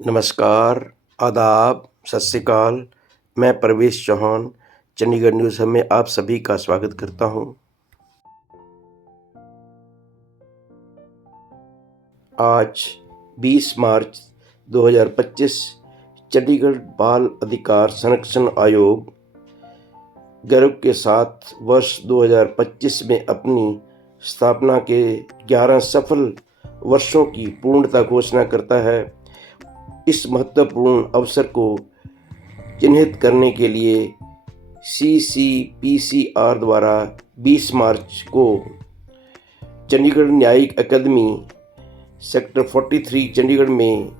नमस्कार, आदाब, सत श्री अकाल। मैं परवेश चौहान चंडीगढ़ न्यूज़ में आप सभी का स्वागत करता हूं। आज 20 मार्च 2025 चंडीगढ़ बाल अधिकार संरक्षण आयोग गर्व के साथ वर्ष 2025 में अपनी स्थापना के 11 सफल वर्षों की पूर्णता घोषणा करता है। इस महत्वपूर्ण अवसर को चिन्हित करने के लिए CCPCR द्वारा 20 मार्च को चंडीगढ़ न्यायिक अकादमी सेक्टर 43 चंडीगढ़ में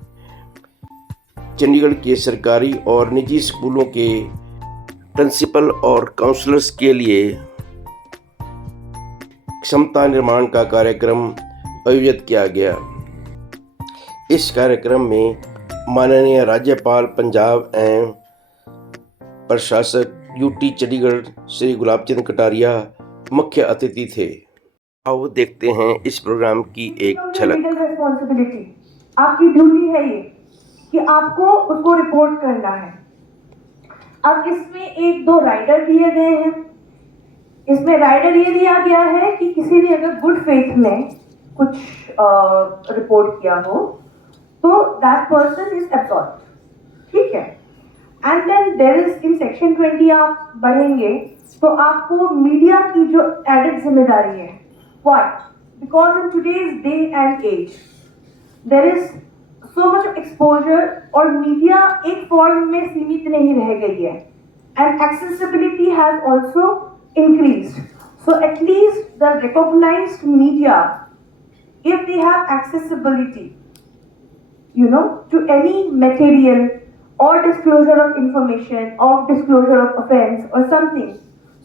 चंडीगढ़ के सरकारी और निजी स्कूलों के प्रिंसिपल और काउंसलर्स के लिए क्षमता निर्माण का कार्यक्रम आयोजित किया गया। इस कार्यक्रम में माननीय राज्यपाल पंजाब एवं प्रशासक UT चंडीगढ़ श्री गुलाब चंद कटारिया मुख्य अतिथि थे। आओ देखते हैं इस प्रोग्राम की एक झलक। रिस्पॉन्सिबिलिटी आपकी ड्यूटी है ये कि आपको उसको रिपोर्ट करना है। अब इसमें एक दो राइडर दिए गए हैं। इसमें राइडर ये दिया गया है कि किसी ने अगर गुड फेथ में कुछ रिपोर्ट किया हो तो दैट पर्सन इज एब्सॉल्व्ड, ठीक है। And then there is in section 20 आप बढ़ेंगे तो आपको मीडिया की जो एडेड जिम्मेदारी है, why? Because in today's day and as there is so much exposure और मीडिया एक फॉर्म में सीमित नहीं रह गई है and accessibility has also increased. So at least the recognized media, if they have accessibility, to any material or disclosure of information or disclosure of offense or something,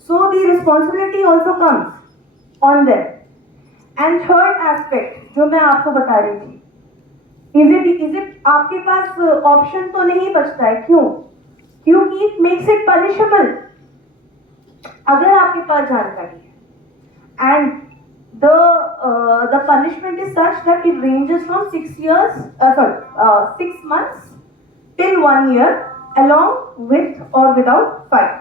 so the responsibility also comes on them. And third aspect, जो मैं आपको बता रही थी, is it आपके पास option तो नहीं बचता है, क्यों? क्योंकि it makes it punishable. अगर आपके पास जानकारी है and the punishment is such that it ranges from 6 months till 1 year along with or without fine,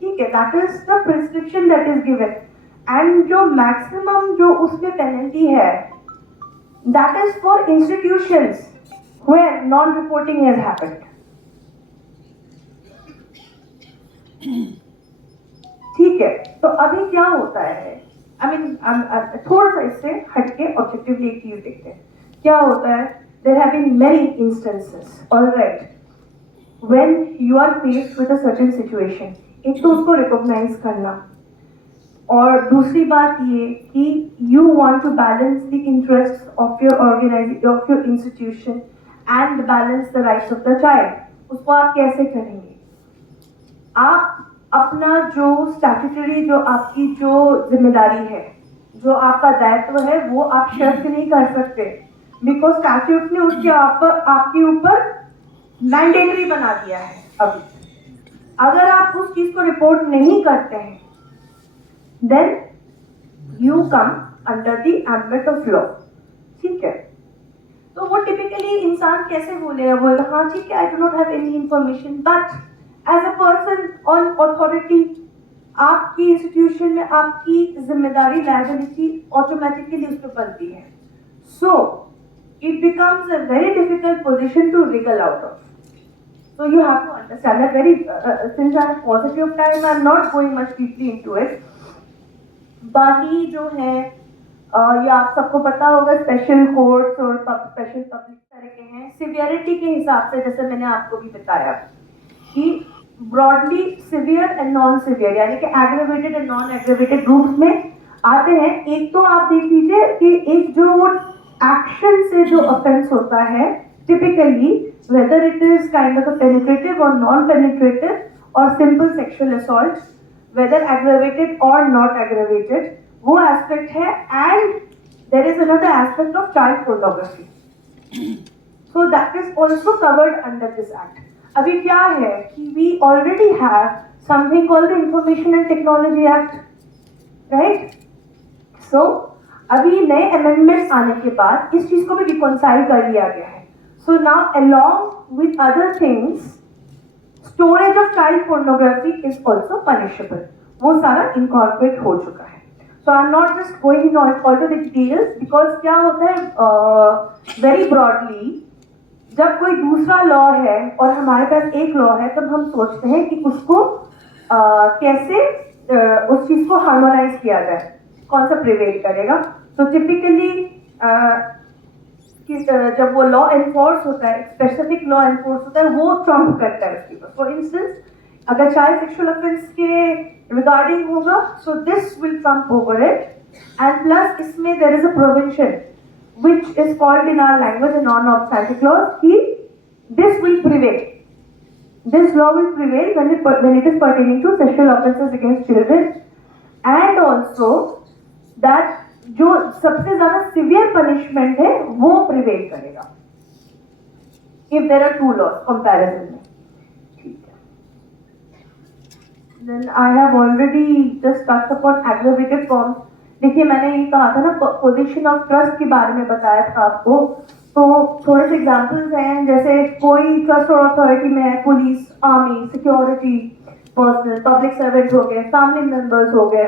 ठीक है। That is the prescription that is given and जो मैक्सिमम जो उसमें पेनल्टी है that is for institutions where non reporting has happened, ठीक है। तो अभी क्या होता है, थोड़ा सा इससे हटके ऑब्जेक्टिवली एक चीज देखते हैं। क्या होता है, there have been many instances alright when you are faced with a certain situation. एक तो उसको रिकॉग्नाइज करना और दूसरी बात ये कि you want to balance the interest of your organisation of your institution and balance the rights of the child. उसको आप कैसे करेंगे? आप अपना जो स्टैट्यूटरी जो आपकी जो जिम्मेदारी है, जो आपका दायित्व है, वो आप शर्त नहीं कर सकते बिकॉज स्टैट्यूट ने उसके आपके ऊपर मैंडेटरी बना दिया है। अभी अगर आप उस चीज को रिपोर्ट नहीं करते हैं then you come under the ambit of law, ठीक है। तो वो टिपिकली इंसान कैसे बोलेगा, हाँ ठीक है, I do not have any information, but as a person on authority आपकी इंस्टीट्यूशन में आपकी जिम्मेदारी लायबिलिटी ऑटोमेटिकली उस पर बनती है। So it becomes a very difficult position to wriggle out of. So you have to understand that very since I am positive time I am not going much deeply into it. बाकी जो है ये आप सबको पता होगा, special courts और special public तरह के हैं। सिवियरिटी के हिसाब से जैसे मैंने आपको भी बताया कि broadly severe and non severe यानी कि aggravated and non aggravated groups में आते हैं। एक तो आप देख लीजिए कि एक जो एक्शन से जो ऑफेंस होता है typically whether it is kind of penetrative और नॉन पेनिट्रेटिव और simple sexual assault, whether aggravated और नॉट एग्रेवेटेड, वो एस्पेक्ट है। And there is another aspect of child pornography, so that is also covered under this act. अभी क्या है कि we already have something called the information and technology act, right? So अभी नए अमेंडमेंट आने के बाद इस चीज को भी रिकॉन्साइल कर लिया गया है। So now, along with other things, storage of child pornography is also punishable. वो सारा incorporate हो चुका है. So I'm not just going in all to the details because क्या होता है very broadly, जब कोई दूसरा लॉ है और हमारे पास एक लॉ है तब हम सोचते हैं कि उसको कैसे उस चीज को हार्मोनाइज किया जाए, कौन सा प्रिवेल करेगा. तो टिपिकली जब वो लॉ एनफोर्स होता है, स्पेसिफिक लॉ एनफोर्स होता है, वो ट्रम्प करता है उसके ऊपर. फॉर इंस्टेंस, अगर चाइल्ड सेक्सुअल ऑफेंस के रिगार्डिंग होगा, so this will trump over it. And plus इसमें there is a provision which is called in our language a non-obstacle clause, कि this will prevail. This law will prevail when it is pertaining to sexual offences against children, and also that जो सबसे ज़्यादा severe punishment है वो prevail करेगा if there are two laws comparison में. ठीक है. Then I have already just touched upon aggravated forms. देखिए, मैंने ये कहा था ना, पोजीशन ऑफ ट्रस्ट के बारे में बताया था आपको. तो थोड़े से एग्जांपल्स हैं, जैसे कोई ट्रस्ट और अथॉरिटी में है, police, army, security personnel, public servant हो गए, फैमिली मेंबर्स हो गए,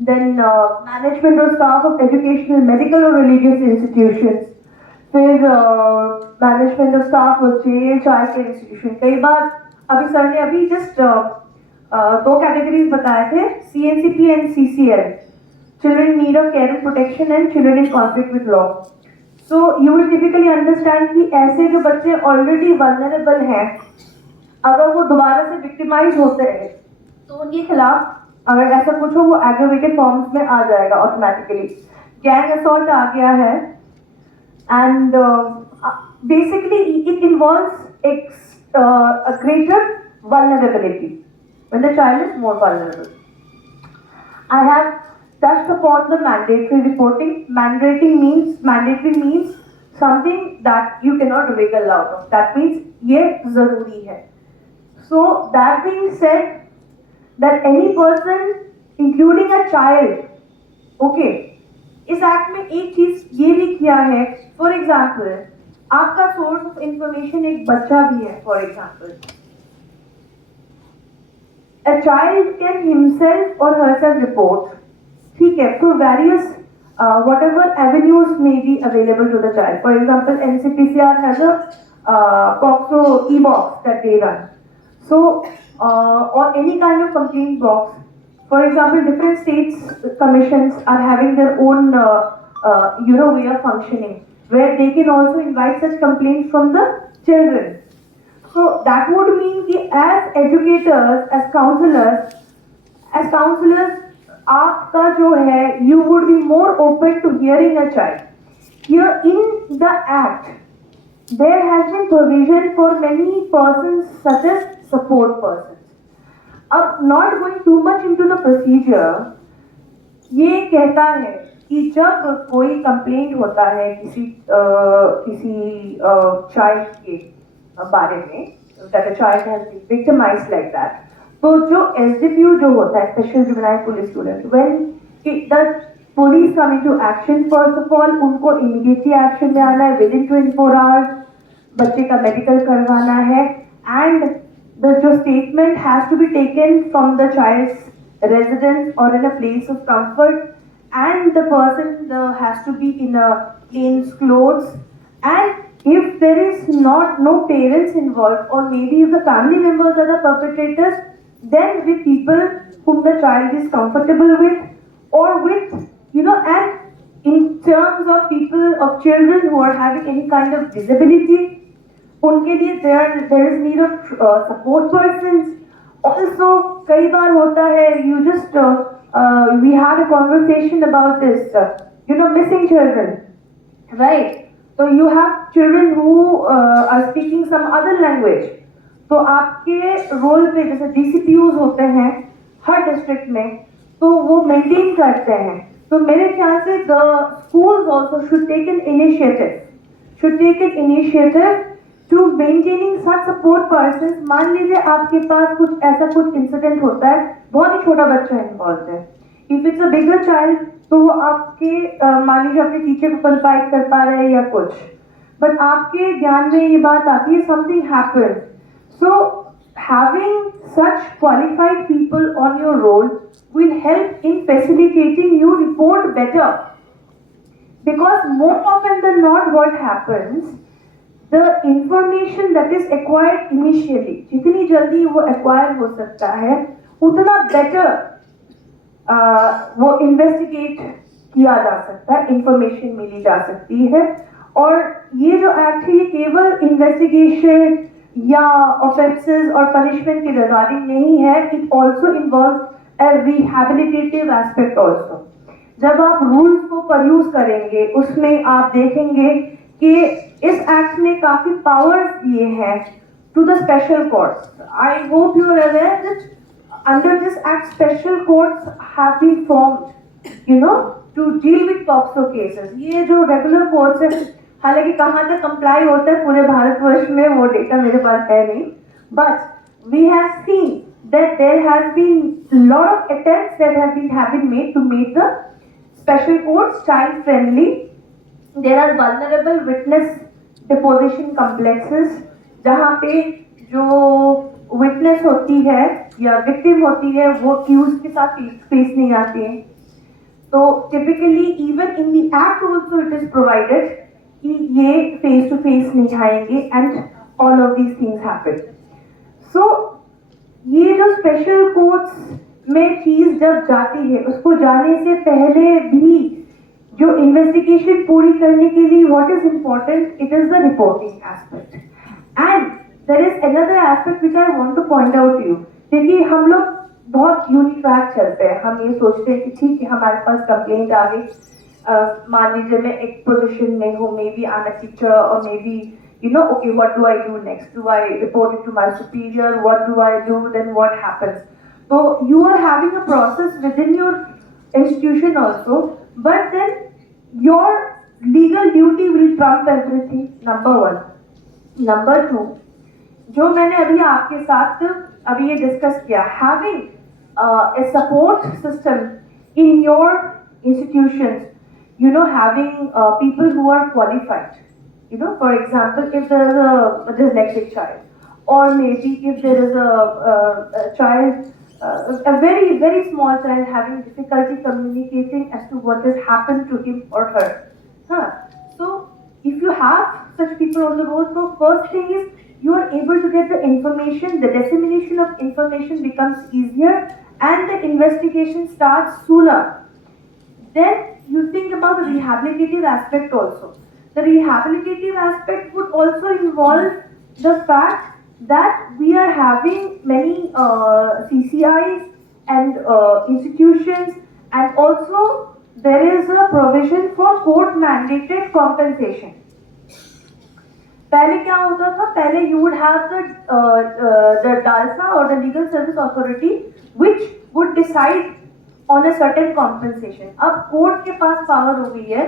देन मैनेजमेंट और स्टाफ ऑफ एजुकेशनल, मेडिकल और रिलीजियस इंस्टीट्यूशंस, फिर मैनेजमेंट और staff of jail, child care institution. कई बार सर ने अभी जस्ट 2 कैटेगरीज बताए थे, CNCP and CCL, children in need of care and protection and children in conflict with law. So you will typically understand कि ऐसे जो बच्चे already vulnerable हैं, अगर वो दोबारा से victimize होते हैं तो उनके खिलाफ अगर ऐसा कुछ हो, वो aggravated forms में आ जाएगा automatically. Gang assault आ गया है, and basically it involves a greater vulnerability when the child is more vulnerable. I have touched upon the mandatory reporting. Mandatory means something that you cannot wiggle out of. That means ये जरूरी है. So that being said, that any person, including a child, okay, इस एक्ट में एक चीज ये भी किया है. फॉर एग्जाम्पल, आपका सोर्स ऑफ इंफॉर्मेशन एक बच्चा भी है. For example, a child can himself or herself report, ठीक है, through various whatever avenues may be available to the child. For example, NCPCR has a POCSO e-box that they run. So, or any kind of complaint box. For example, different states commissions are having their own way of functioning, where they can also invite such complaints from the children. So that would mean that as educators, as counselors, आपका जो है, you would be more open to hearing a child. Here in the act, there has been provision for many persons such as support persons. अब not going too much into the procedure, ये कहता है कि जब कोई कंप्लेंट होता है किसी चाइल्ड के बारे में, that a child has been victimized like that, तो जो SDPU जो होता है, special juvenile police student, when the police come into action, first of all उनको immediately action में आना है, within 24 hours बच्चे का मेडिकल करवाना है, and जो statement has to be taken from the child's residence or in a place of comfort, and the person has to be in a plain clothes, and if there is no parents involved, or maybe if the family members are the perpetrators, then with people whom the child is comfortable with, or with, and in terms of children who are having any kind of disability, उनके लिए there is need of support persons. Also, कई बार होता है, we had a conversation about this, missing children, right? So you have children who are speaking some other language. तो आपके रोल पे जैसे DCPUs होते हैं हर डिस्ट्रिक्ट में, तो वो मेंटेन करते हैं. तो मेरे ख्याल से the schools also should take an initiative to maintaining such support persons. मान लीजिए आपके पास कुछ इंसिडेंट होता है, बहुत ही छोटा बच्चा इन्वॉल्व है. If it's a bigger child, तो वो आपके मान लीजिए अपने टीचर को कन्फाइड कर पा रहे हैं या कुछ, बट आपके ज्ञान में ये बात आती है something happen. So having such qualified people on your roll will help in facilitating you report better, because more often than not what happens, the information that is acquired initially, जितनी जल्दी वो acquire हो सकता है उतना better वो इन्वेस्टिगेट किया जा सकता है, इंफॉर्मेशन मिली जा सकती है. और ये जो एक्ट है ये केवल इन्वेस्टिगेशन या ऑफेंसेस और पनिशमेंट के रिगार्डिंग नहीं है, it also involve A rehabilitative aspect also. जब आप रूल्स को परयूज करेंगे उसमें आप देखेंगे कि इस एक्ट ने काफी पावर्स दिए हैं to the special courts. I hope you are aware that under this act special courts have been formed, to deal with POCSO cases. ये जो regular courts है, हालांकि कहाँ तक comply होता है पूरे भारतवर्ष में वो डेटा मेरे पास है नहीं, but we have seen that there has been lot of attempts that have been made to make the special courts child friendly. There are vulnerable witness deposition complexes जहाँ पे जो विटनेस होती है या विक्टिम होती है वो एक्यूज के साथ फेस नहीं आती है. तो typically even in the act also it is provided कि ये फेस टू फेस नहीं आएंगे and all of these things happen. So ये जो स्पेशल कोर्ट्स में चीज जब जाती है उसको जाने से पहले भी जो इन्वेस्टिगेशन पूरी करने के लिए what is important, it is the reporting aspect. And there is another aspect which I want to point out to you. देखिए हम लोग बहुत यूनिट्रैक चलते हैं. हम ये सोचते हैं कि ठीक है हमारे पास कंप्लेंट आ गई, मान लीजिए मैं एक पोजीशन में हूँ, maybe I am a teacher और maybe okay, what do I do next? Do I report it to my superior? What do I do? Then what happens? So you are having a process within your institution also, but then your legal duty will trump everything. Number one. Number two, जो मैंने अभी आपके साथ अभी ये डिस्कस किया, having a support system in your institutions, having people who are qualified, for example, if there is a dyslexic child, or maybe if there is a child, a very very small child having difficulty communicating as to what has happened to him or her. So if you have such people on the road, so first thing is you are able to get the information, the dissemination of information becomes easier and the investigation starts sooner. Then you think about the rehabilitative aspect also. The rehabilitative aspect would also involve the fact that we are having many CCIs and institutions, and also there is a provision for court mandated compensation. पहले क्या होता था, पहले you would have the DALSA or the Legal Service Authority which would decide on a certain compensation. अब कोर्ट के पास पावर हो गई है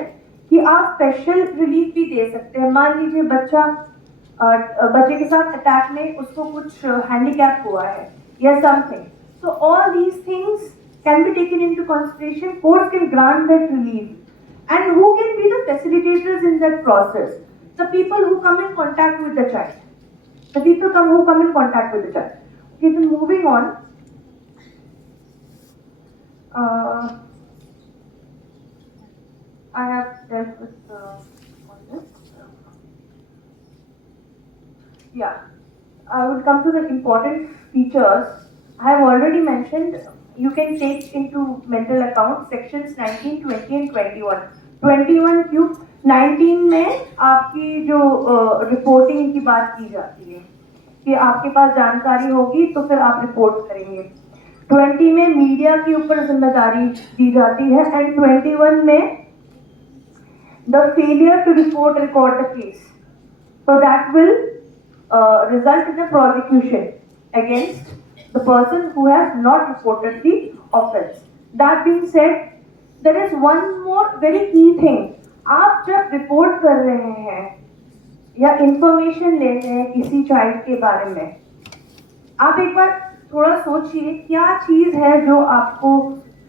कि आप स्पेशल रिलीफ भी दे सकते हैं. मान लीजिए बच्चे के साथ अटैक में उसको कुछ हैंडीकैप हुआ है या something, so all these things can be taken into consideration. Courts can grant that relief. And who can be the facilitators in that process? The people who come in contact with the child. The people who come in contact with the child. Okay, then moving on. I have dealt with on this. Yeah, I will come to the important features. I have already mentioned you can take into mental account sections 19, 20 and 21. 21 क्यों? 19 में आपकी जो रिपोर्टिंग की बात की जाती है कि आपके पास जानकारी होगी तो फिर आप रिपोर्ट करेंगे. 20 में मीडिया के ऊपर जिम्मेदारी दी जाती है एंड 21 में the failure to record the case, so that will result in a prosecution against the person who has not reported the offense. That being said, there is one more very key thing. आप जब रिपोर्ट कर रहे हैं या इंफॉर्मेशन ले रहे हैं किसी चाइल्ड के बारे में, आप एक बार थोड़ा सोचिए क्या चीज है जो आपको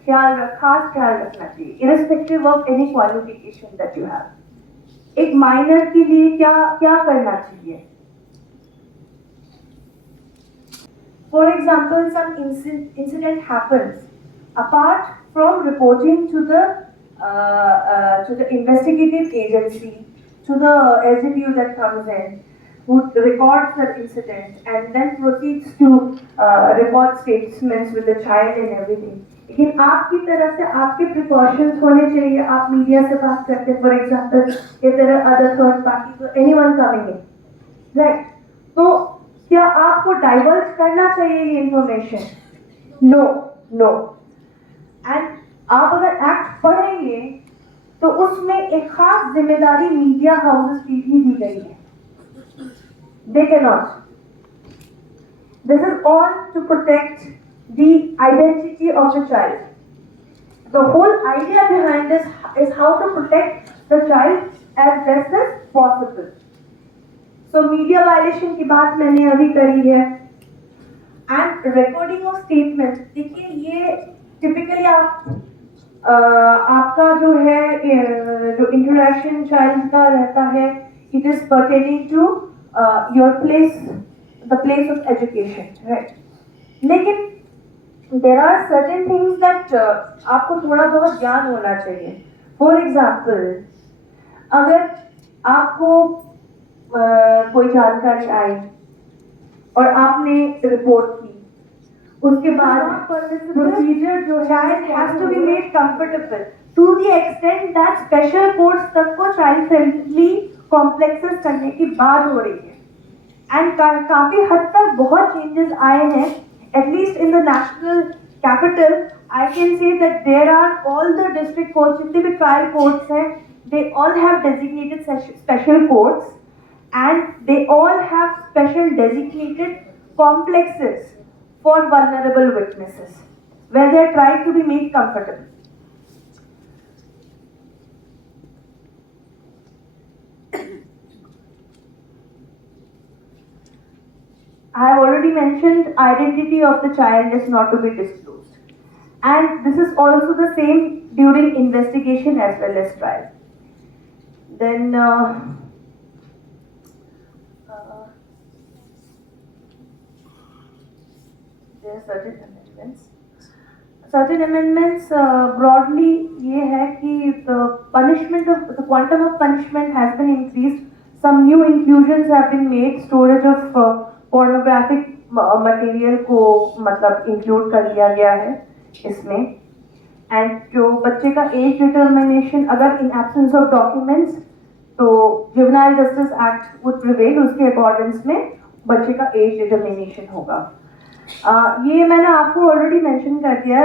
खास ख्याल रखना चाहिए, irrespective of any qualification that you have. एक माइनर के लिए क्या क्या करना चाहिए? For example, some incident happens. Apart from reporting to the investigative agency, to the SDPU that comes in, who records the incident and then proceeds to record statements with the child and everything. लेकिन आपकी तरफ से आपके precautions होने चाहिए. आप मीडिया से बात करते हैं, for example, if there are other third parties or anyone coming in, right? तो क्या आपको डाइवर्ट करना चाहिए ये इंफॉर्मेशन? No, no. एंड आप अगर एक्ट पढ़ेंगे तो उसमें एक खास जिम्मेदारी मीडिया हाउसेस की भी दी गई है. They can not. This is all to protect the identity of the child. The whole idea behind this is how to protect the child as best as possible. So media violation की बात मैंने अभी करी है. And recording of statement, देखिए ये टिपिकली आपका जो है जो इंटरेक्शन चाइल्ड का रहता है, it is pertaining to your place, the place of education, right? लेकिन there are certain things that आपको थोड़ा बहुत ज्ञान होना चाहिए. फॉर एग्जाम्पल, अगर आपको कोई जानकारी आई और आपने रिपोर्ट की, उसके बाद प्रोसीजर जो child has to be made comfortable to the extent that special courts तक को चाइल्ड फ्रेंडली कॉम्प्लेक्सेस करने की बात हो रही है. एंड काफी हद तक बहुत चेंजेस आए हैं. At least in the national capital I can say that there are all the district courts, जितने भी ट्रायल कोर्ट्स हैं, they all have designated special courts. And they all have special designated complexes for vulnerable witnesses where they are trying to be made comfortable. I have already mentioned identity of the child is not to be disclosed, and this is also the same during investigation as well as trial. Then there are certain amendments. Certain amendments broadly ये है कि the punishment of the quantum of punishment has been increased. Some new inclusions have been made. Storage of pornographic material को मतलब include कर लिया गया है इसमें. And जो बच्चे का age determination, अगर in absence of documents, तो Juvenile Justice Act would prevail. उसके accordance में बच्चे का age determination होगा. ये मैंने आपको ऑलरेडी मेंशन कर दिया.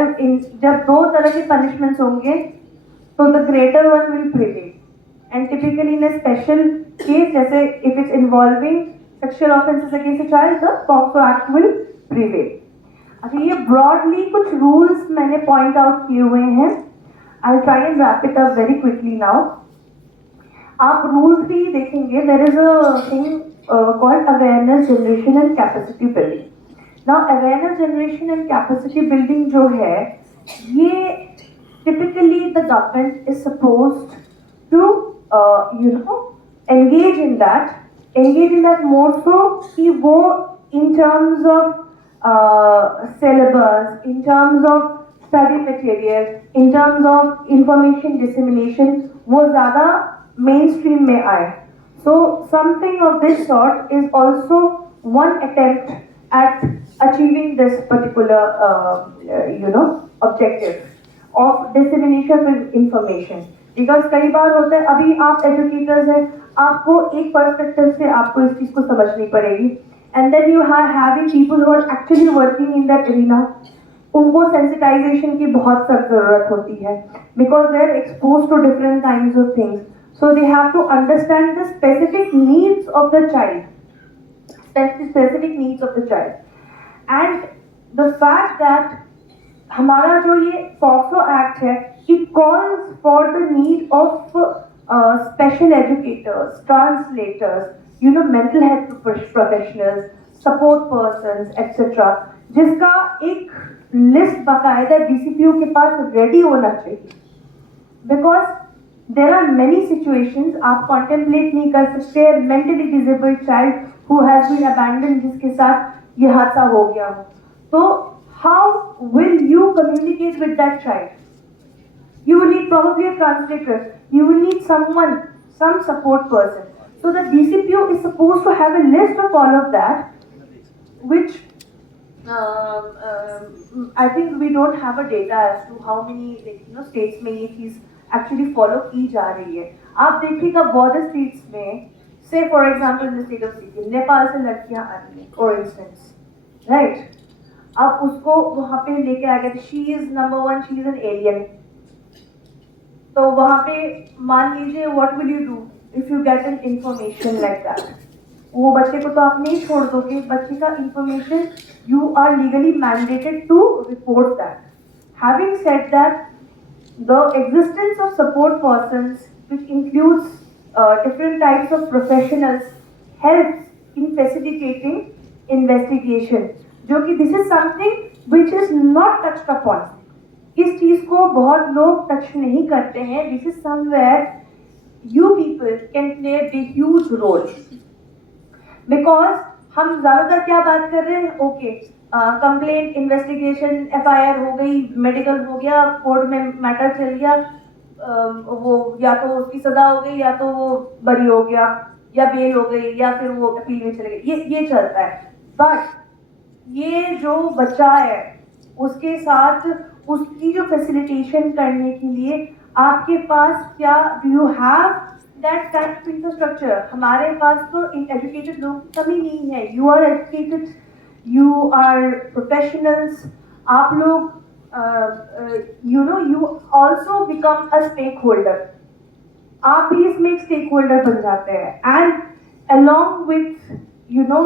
जब दो तरह के पनिशमेंट्स होंगे तो the greater one will prevail. And typically in a special case, जैसे if it's involving sexual offences against a child, the POCSO act will prevail. अच्छा, ये ब्रॉडली कुछ रूल्स मैंने पॉइंट आउट किए हुए हैं. I try and wrap it up very quickly now. आप rules भी देखेंगे. There is a thing called awareness generation and capacity building. Now awareness generation and capacity building जो है, ये typically the government is supposed to engage in that more so कि वो in terms of syllabus, in terms of study material, in terms of information dissemination, वो ज़्यादा mainstream में आए. So something of this sort is also one attempt at achieving this particular objective of dissemination of information. Because कई बार होता है, अभी आप एजुकेटर्स हैं, आपको एक पर्सपेक्टिव से आपको इस चीज़ को समझनी पड़ेगी. And then you are having people who are actually working in that arena. उनको सेंसिटाइजेशन की बहुत सख्त ज़रूरत होती है, because they are expose to different kinds of things. So they have to understand the specific needs of the child. Specific needs of the child. And the fact that हमारा जो ये POCSO Act है, it calls for the need of special educators, translators, mental health professionals, support persons, etc. जिसका एक लिस्ट बाकायदा DCPO के पास रेडी होना चाहिए. Because There are many situations आप contemplate नहीं कर सकते, mentally disabled child who has been abandoned जिसके साथ ये हादसा हो गया हो, तो how will you communicate with that child? You will need probably a translator, you will need someone, some support person. So the DCPO is supposed to have a list of all of that, which I think we don't have a data as to how many states में ये चीज actually follow की जा रही है. आप देखिएगा border states में, say for example in the state of Sikkim, Nepal से लड़कियां आ रही हैं, for instance, right? आप उसको वहाँ पे लेके आ गए, she is number one, she is an alien. तो वहाँ पे मान लीजिए what will you do if you get an information like that? वो बच्चे को तो आप नहीं छोड़ दोगे, बच्चे का information you are legally mandated to report that. Having said that, the existence of support persons, which includes different types of professionals, helps in facilitating investigation. जो कि this is something which is not touched upon. इस चीज को बहुत लोग टच नहीं करते हैं. This is somewhere you people can play a huge role. Because हम ज्यादातर क्या बात कर रहे हैं, ओके कंप्लेंट, इन्वेस्टिगेशन, एफआईआर हो गई, मेडिकल हो गया, कोर्ट में मैटर चल गया, वो या तो उसकी सजा हो गई या तो वो बरी हो गया या बेल हो गई या फिर वो अपील में चले गए, ये चलता है. बट ये जो बच्चा है उसके साथ उसकी जो फैसिलिटेशन करने के लिए आपके पास क्या, do you have that kind of infrastructure? हमारे पास तो एजुकेटेड लोगों की कमी नहीं है. You are educated, you are professionals, आप लोग you also become a stakeholder. आप भी इसमें एक stakeholder बन जाते हैं, and along with the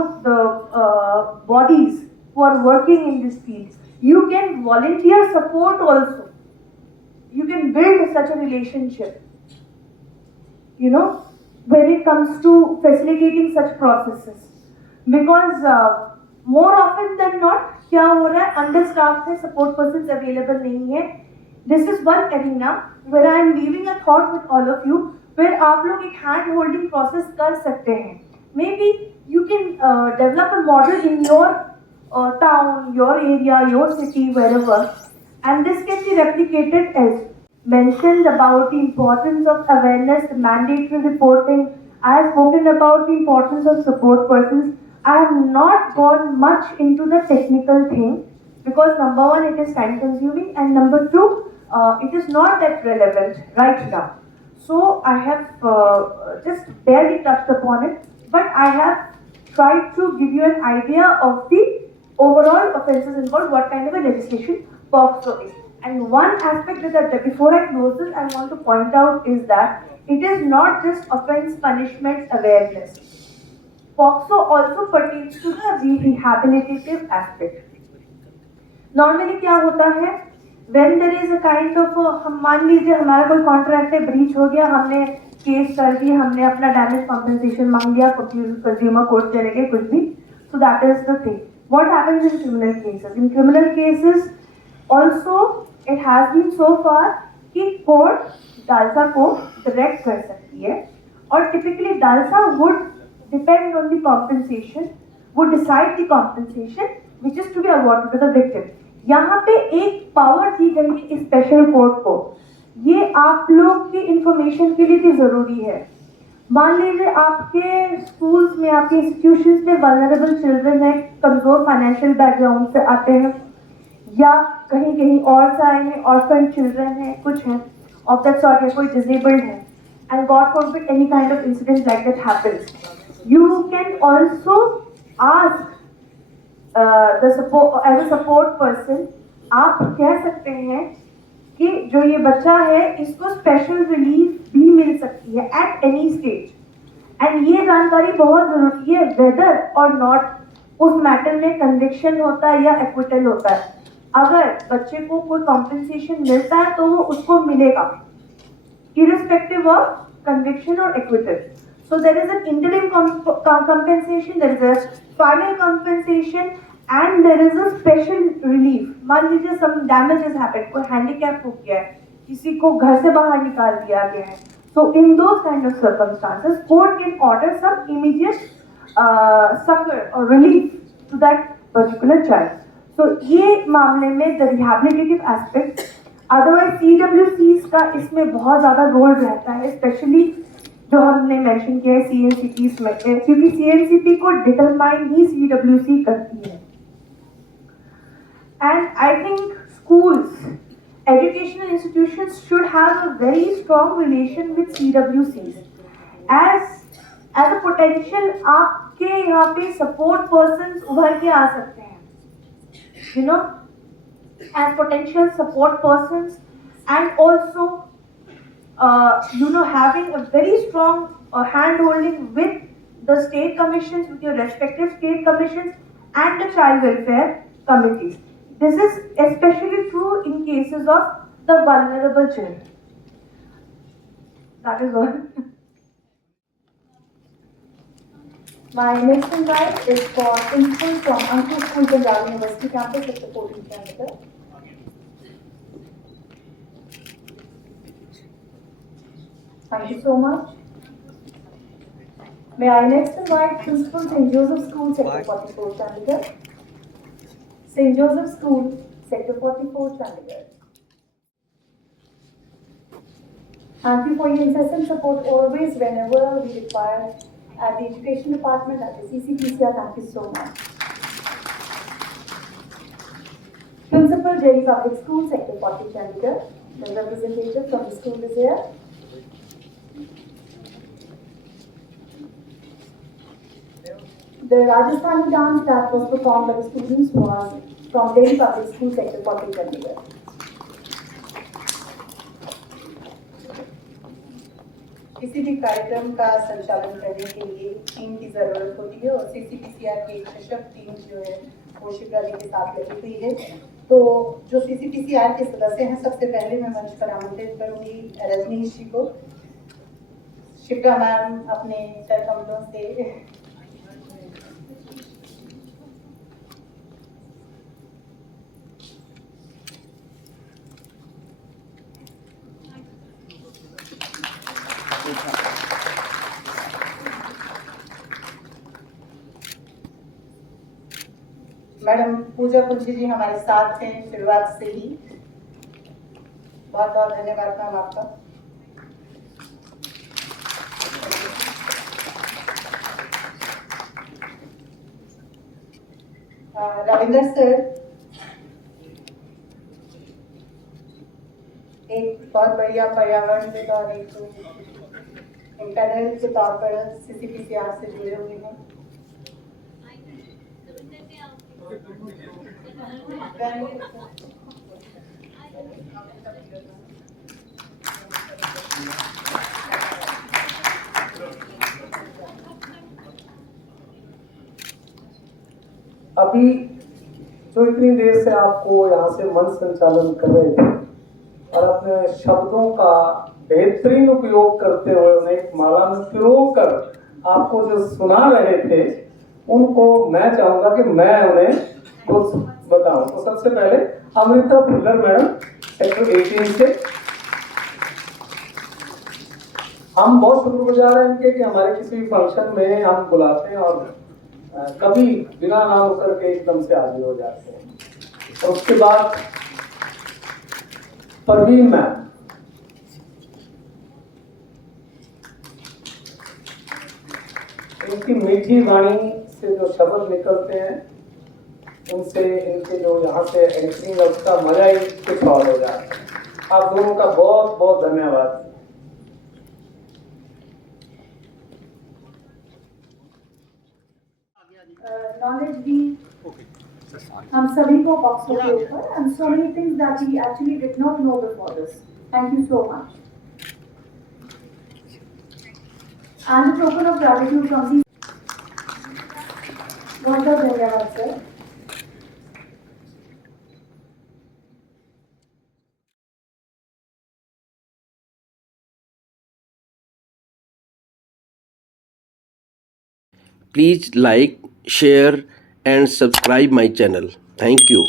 bodies who are working in this field, you can volunteer support also. You can build such a relationship, when it comes to facilitating such processes, because more often than not क्या हो रहा है, understaffed है, support persons available नहीं है. This is one arena where I am leaving a thought with all of you, where आप लोग एक hand holding process कर सकते हैं. Maybe you can develop a model in your town, your area, your city, wherever, and this can be replicated as mentioned about the importance of awareness, mandatory reporting. I have spoken about the importance of support persons. I have not gone much into the technical thing because number one, it is time consuming, and number two, it is not that relevant right now. So I have just barely touched upon it, but I have tried to give you an idea of the overall offences involved, what kind of a legislation POCSO is. And one aspect that before I close this, I want to point out is that it is not just offence punishment awareness. POCSO also pertains to the rehabilitative aspect. Normally क्या होता है, when there is a kind of हम मान लीजिए हमारा कोई कॉन्ट्रैक्ट है, ब्रीच हो गया, हमने केस कर दिया, हमने अपना डैमेज कॉम्पेंसेशन मांग लिया, कंज्यूमर कोर्ट चले गए, कुछ भी. So that is the thing. What happens in criminal cases? In criminal cases also it has been so far कि कोर्ट डालसा को डायरेक्ट कर सकती है, और typically DALSA would depend on the compensation, would decide the compensation which is to be awarded to the victim. यहाँ पे एक पावर दी गई है स्पेशल कोर्ट को. ये आप लोग की इंफॉर्मेशन के लिए भी जरूरी है. मान लीजिए आपके स्कूल्स में, आपके इंस्टीट्यूशंस में वल्नरेबल चिल्ड्रन है, कमजोर फाइनेंशियल बैकग्राउंड से आते हैं, या कहीं कहीं और से आए हैं, ऑर्फन चिल्ड्रन है, कुछ है ऑफ दैट सॉर्ट, या कोई डिसेबल्ड है, and God forbid any kind of incident like that happens. You can also ask the support as a support person. आप कह सकते हैं कि जो ये बच्चा है इसको स्पेशल रिलीफ भी मिल सकती है at any stage. And ये जानकारी बहुत जरूरी है whether or not उस मैटर में कन्विक्शन होता है या एक्विटल होता है. अगर बच्चे को कोई कॉम्पेंसेशन मिलता है तो वो उसको मिलेगा irrespective of conviction or acquittal. So there is an interim compensation, there is a final compensation, and there is a special relief. मान लीजिए some damage has happened, कोई handicap हो गया है, किसी को घर से बाहर निकाल दिया गया है, So in those kind of circumstances, court can order some immediate succor or relief to that particular child. So ये मामले में the rehabilitative aspect, otherwise CWCs का इसमें बहुत ज़्यादा रोल रहता है, especially जो हमने मेंशन किया है CNCPs में, क्योंकि CNCP को डिटरमाइन ही CWC करती है. And I think schools, educational institutions should have a very strong relation with CWCs. As a potential, आपके यहाँ पे support persons उभर के आ सकते हैं. You know, as potential support persons, and also, having a very strong hand holding with the state commissions, with your respective state commissions and the child welfare committees. This is especially true in cases of the vulnerable children. That is all. My next invite is for principal from Ankur School, Punjab University campus at the 14th Canada. Thank you so much. May I next invite Principal St. Joseph School, Sector 44, Chandigarh. St. Joseph School, Sector 44, Chandigarh. Thank you for your incessant support always whenever we require at the Education Department, at the CCPCR. Thank you so much. Principal, Delhi Public School, Sector 40, Chandigarh. The representative from the school is here. The Rajasthani dance that was performed by the students was from Delhi Public School, Sector 40, Chandigarh. किसी भी कार्यक्रम का संचालन करने के लिए टीम की जरूरत होती है और CCPCR की एक सशक्त टीम जो है वो शिप्रा जी के साथ लगी हुई है. तो जो CCPCR के सदस्य हैं, सबसे पहले मैं मंच पर आमंत्रित करूंगी रजनीश जी को. शिप्रा मैम अपने कर कमलों से मैडम पूजा पुंजी जी हमारे साथ हैं शुरुआत से ही. बहुत बहुत धन्यवाद मैम आपका. रविंदर सर एक बहुत बढ़िया पर्यावरणविद और एक इंटरनल के तौर पर CCPCR से जुड़े हुए हैं. अभी जो इतनी देर से आपको यहाँ से मंच संचालन कर रहे थे और अपने शब्दों का बेहतरीन उपयोग करते हुए उन्हें एक माला में पिरोकर आपको जो सुना रहे थे, उनको मैं चाहूंगा कि मैं उन्हें कुछ बताऊं. तो सबसे पहले अमृता भुल्लर मैडम, सेक्टर 18 से. हम बहुत शुक्रगुजार हैं इनके कि हमारे किसी भी फंक्शन में हम बुलाते हैं और कभी बिना नाम करके एकदम से हाजिर हो जाते हैं. और उसके बाद परवीन मैम, इनकी मीठी वाणी से जो शब्द निकलते हैं, उनसे इनके जो यहाँ से एंट्री है उसका मजा ही कुछ और हो जाता है. आप दोनों का बहुत बहुत धन्यवाद. Knowledge भी हम सभी को बॉक्सों के ऊपर, and so many things that we actually did not know before this. Thank you so much. And a token of gratitude from the बहुत बहुत धन्यवाद sir. Please like, share and subscribe my channel. Thank you.